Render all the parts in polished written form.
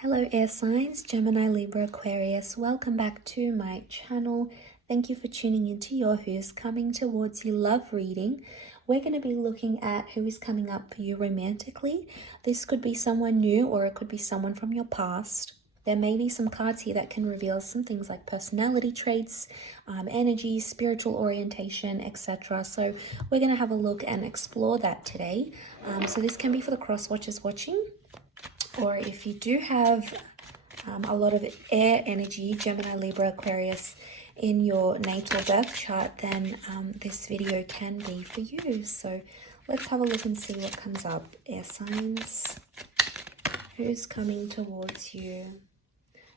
Hello air signs, Gemini, Libra, Aquarius. Welcome back to my channel. Thank you for tuning into your Who's Coming Towards You love reading. We're going to be looking at who is coming up for you romantically. This could be someone new or it could be someone from your past. There may be some cards here that can reveal some things like personality traits, energy, spiritual orientation, etc. So we're going to have a look and explore that today. So this can be for the cross watchers watching. Or if you do have a lot of air energy, Gemini, Libra, Aquarius, in your natal birth chart, then this video can be for you. So let's have a look and see what comes up. Air signs. Who's coming towards you?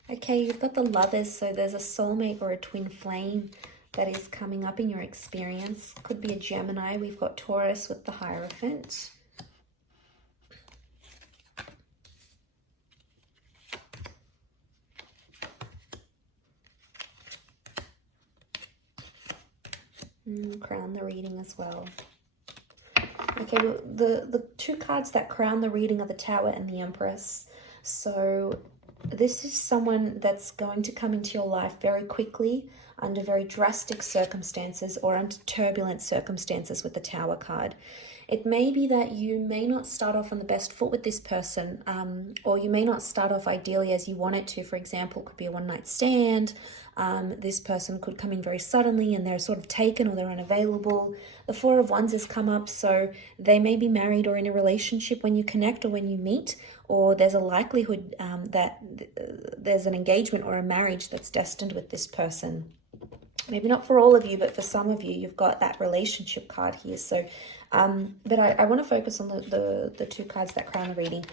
Okay, you've got the Lovers, so there's a soulmate or a twin flame that is coming up in your experience. Could be a Gemini. We've got Taurus with the Hierophant. Crown the reading as well. Okay, well, the two cards that crown the reading are the Tower and the Empress. So this is someone that's going to come into your life very quickly under very drastic circumstances or under turbulent circumstances with the Tower card. It may be that you may not start off on the best foot with this person, or you may not start off ideally as you want it to. For example, it could be a one-night stand. This person could come in very suddenly and they're sort of taken or they're unavailable. The Four of Wands has come up, so they may be married or in a relationship when you connect or when you meet, or there's a likelihood that there's an engagement or a marriage that's destined with this person. Maybe not for all of you, but for some of you, you've got that relationship card here. So, but I want to focus on the two cards that crown the reading.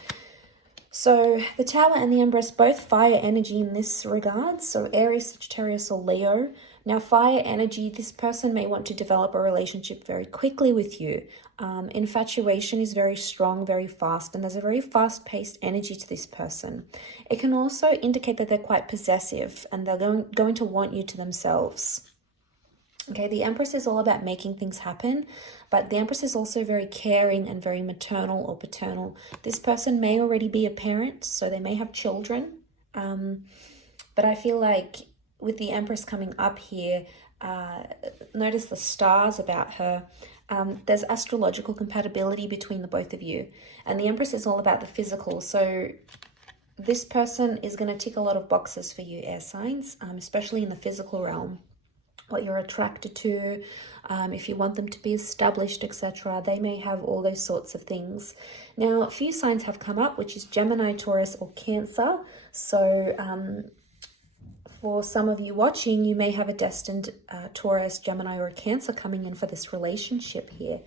So the Tower and the Empress, both fire energy in this regard. So Aries, Sagittarius, or Leo. Now, fire energy, this person may want to develop a relationship very quickly with you. Infatuation is very strong, very fast, and there's a very fast-paced energy to this person. It can also indicate that they're quite possessive and they're going to want you to themselves. Okay, the Empress is all about making things happen, but the Empress is also very caring and very maternal or paternal. This person may already be a parent, so they may have children. But I feel like with the Empress coming up here, notice the stars about her. There's astrological compatibility between the both of you. And the Empress is all about the physical. So this person is going to tick a lot of boxes for you, air signs, especially in the physical realm. What you're attracted to, if you want them to be established, etc. They may have all those sorts of things. Now, a few signs have come up, which is Gemini, Taurus, or Cancer. So for some of you watching, you may have a destined Taurus, Gemini, or Cancer coming in for this relationship here.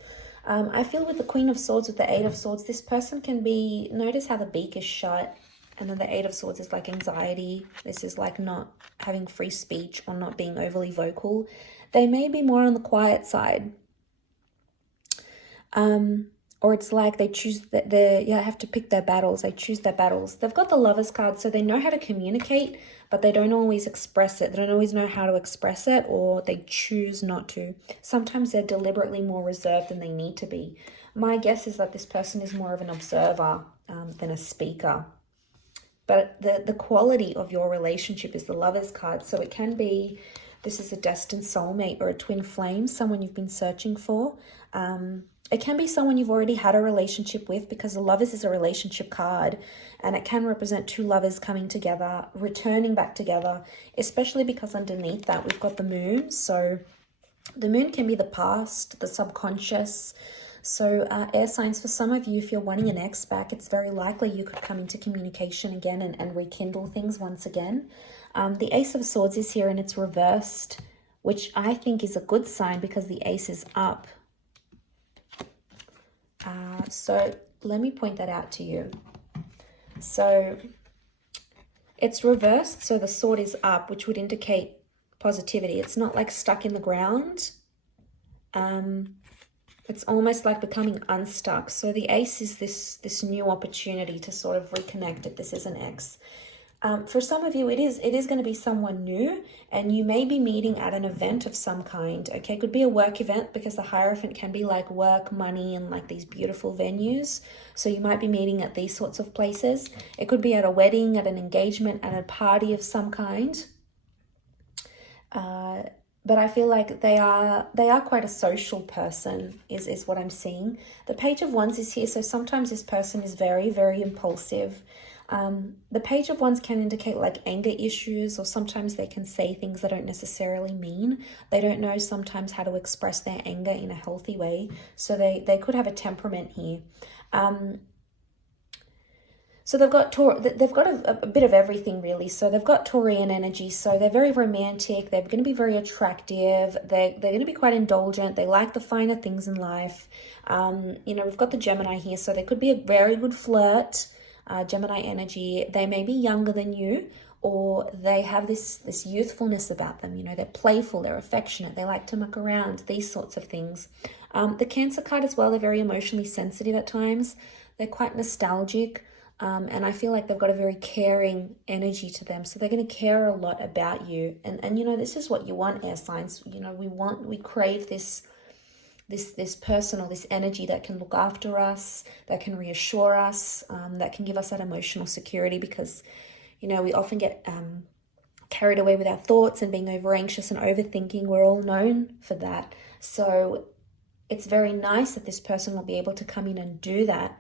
I feel with the Queen of Swords, with the Eight of Swords, this person can be, notice how the beak is shut. And then the Eight of Swords is like anxiety. This is like not having free speech or not being overly vocal. They may be more on the quiet side. Or it's like they choose, have to pick their battles. They choose their battles. They've got the Lovers card, so they know how to communicate, but they don't always express it. They don't always know how to express it, or they choose not to. Sometimes they're deliberately more reserved than they need to be. My guess is that this person is more of an observer than a speaker. But the quality of your relationship is the Lovers card. So it can be, this is a destined soulmate or a twin flame, someone you've been searching for. It can be someone you've already had a relationship with, because the Lovers is a relationship card. And it can represent two lovers coming together, returning back together, especially because underneath that we've got the Moon. So the Moon can be the past, the subconscious. So air signs, for some of you, if you're wanting an ex back, it's very likely you could come into communication again and rekindle things once again. The Ace of Swords is here and it's reversed, which I think is a good sign because the Ace is up. So let me point that out to you. So it's reversed, so the sword is up, which would indicate positivity. It's not like stuck in the ground. It's almost like becoming unstuck. So the Ace is this new opportunity to sort of reconnect if this is an ex. For some of you, it is going to be someone new, and you may be meeting at an event of some kind. Okay, could be a work event, because the Hierophant can be like work, money, and like these beautiful venues. So you might be meeting at these sorts of places. It could be at a wedding, at an engagement, at a party of some kind. But I feel like they are quite a social person, is what I'm seeing. The Page of Wands is here, so sometimes this person is very, very impulsive. The Page of Wands can indicate like anger issues, or sometimes they can say things they don't necessarily mean. They don't know sometimes how to express their anger in a healthy way, so they could have a temperament here. So they've got a bit of everything, really. So they've got Taurian energy, so they're very romantic, they're going to be very attractive, they're going to be quite indulgent, they like the finer things in life. We've got the Gemini here, so they could be a very good flirt. Gemini energy. They may be younger than you, or they have this youthfulness about them. They're playful, they're affectionate, they like to muck around, these sorts of things. The Cancer card as well, they're very emotionally sensitive at times. They're quite nostalgic. And I feel like they've got a very caring energy to them. So they're going to care a lot about you. And this is what you want, air signs. We crave this person or this energy that can look after us, that can reassure us, that can give us that emotional security, because, we often get carried away with our thoughts and being over anxious and overthinking. We're all known for that. So it's very nice that this person will be able to come in and do that.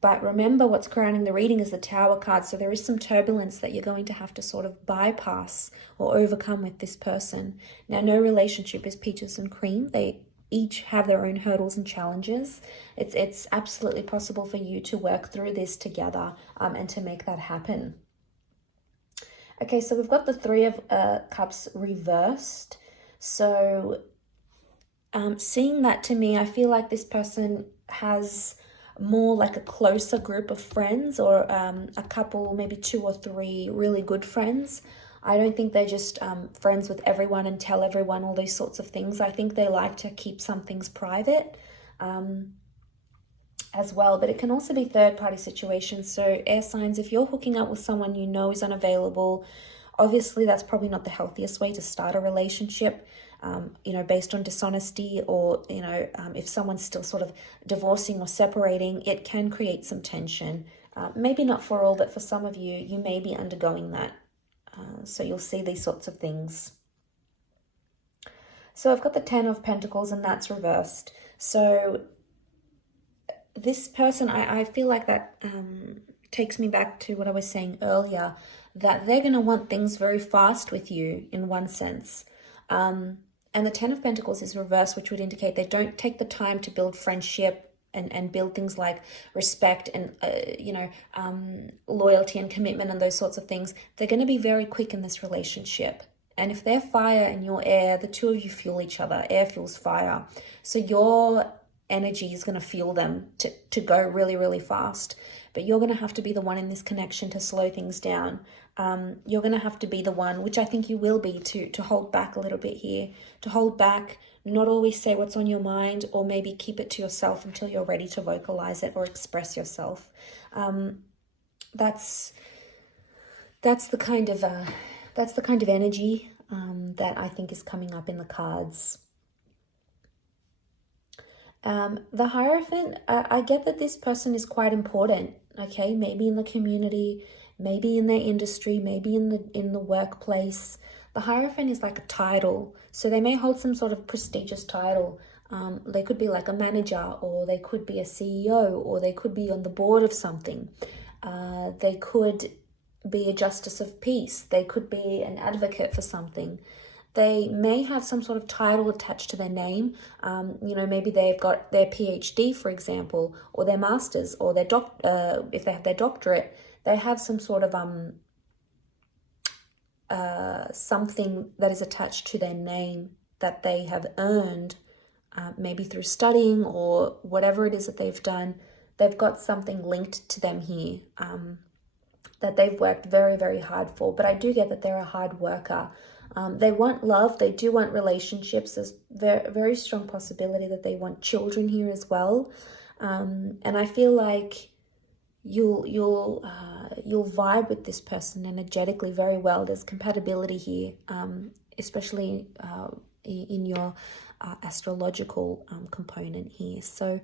But remember, what's crowning the reading is the Tower card. So there is some turbulence that you're going to have to sort of bypass or overcome with this person. Now, no relationship is peaches and cream. They each have their own hurdles and challenges. It's absolutely possible for you to work through this together and to make that happen. Okay, so we've got the Three of Cups reversed. So seeing that, to me, I feel like this person has more like a closer group of friends, or a couple, maybe 2 or 3 really good friends. I don't think they're just friends with everyone and tell everyone all these sorts of things. I think they like to keep some things private as well. But it can also be third-party situations. So air signs, if you're hooking up with someone you know is unavailable, obviously that's probably not the healthiest way to start a relationship. Based on dishonesty, or, if someone's still sort of divorcing or separating, it can create some tension. Maybe not for all, but for some of you, you may be undergoing that. So you'll see these sorts of things. So I've got the Ten of Pentacles, and that's reversed. So this person, I feel like that takes me back to what I was saying earlier, that they're going to want things very fast with you in one sense. And the Ten of Pentacles is reversed, which would indicate they don't take the time to build friendship and build things like respect and, loyalty and commitment and those sorts of things. They're going to be very quick in this relationship. And if they're fire and you're air, the two of you fuel each other. Air fuels fire. So your energy is going to fuel them to go really, really fast. But you're going to have to be the one in this connection to slow things down. You're going to have to be the one, which I think you will be, to hold back a little bit here. To hold back, not always say what's on your mind, or maybe keep it to yourself until you're ready to vocalize it or express yourself. That's the kind of energy that I think is coming up in the cards. The Hierophant, I get that this person is quite important, okay? Maybe in the community, maybe in their industry, maybe in the workplace. The Hierophant is like a title, so they may hold some sort of prestigious title. They could be like a manager, or they could be a CEO, or they could be on the board of something. They could be a justice of peace. They could be an advocate for something. They may have some sort of title attached to their name. Maybe they've got their PhD, for example, or their master's, or their if they have their doctorate, they have some sort of something that is attached to their name that they have earned, maybe through studying or whatever it is that they've done. They've got something linked to them here that they've worked very, very hard for. But I do get that they're a hard worker. They want love. They do want relationships. There's very, very strong possibility that they want children here as well. And I feel like you'll vibe with this person energetically very well. There's compatibility here, especially in your astrological component here. So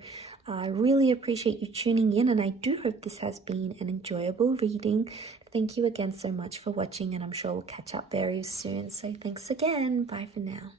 I really appreciate you tuning in, and I do hope this has been an enjoyable reading. Thank you again so much for watching, and I'm sure we'll catch up very soon. So thanks again. Bye for now.